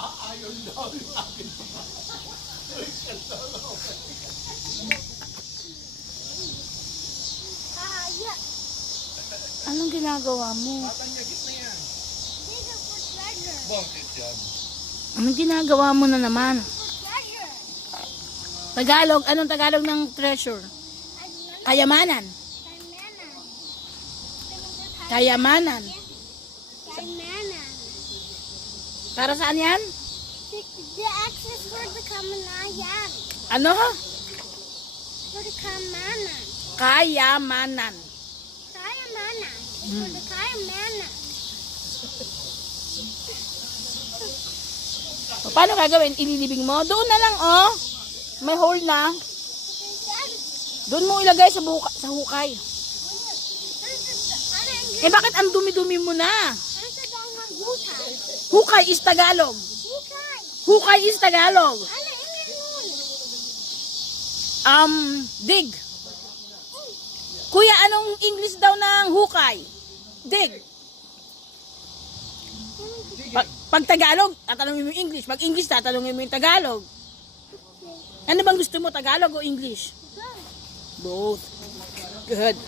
Ayun daw yung akin. Anong ginagawa mo? Patanyagit na yan. Bakit yan? Anong ginagawa mo na naman? Tagalog, anong Tagalog ng treasure? Kayamanan. Kayamanan. Para saan yan? The access for the kamanayan. Ano? For the kamanan. Kayamanan. Kayamanan. For the kayamanan. Paano gagawin? Ililibing mo? Doon na lang, oh. May hole na. Doon mo ilagay sa hukay. Eh, bakit ang dumi-dumi mo na? Hukay is Tagalog. Hukay is Tagalog. Dig. Kuya, anong English daw ng hukay? Dig. Pag Tagalog, tatanungin mo yung English. Pag English, tatanungin mo yung Tagalog. Ano bang gusto mo, Tagalog o English? Both. Good.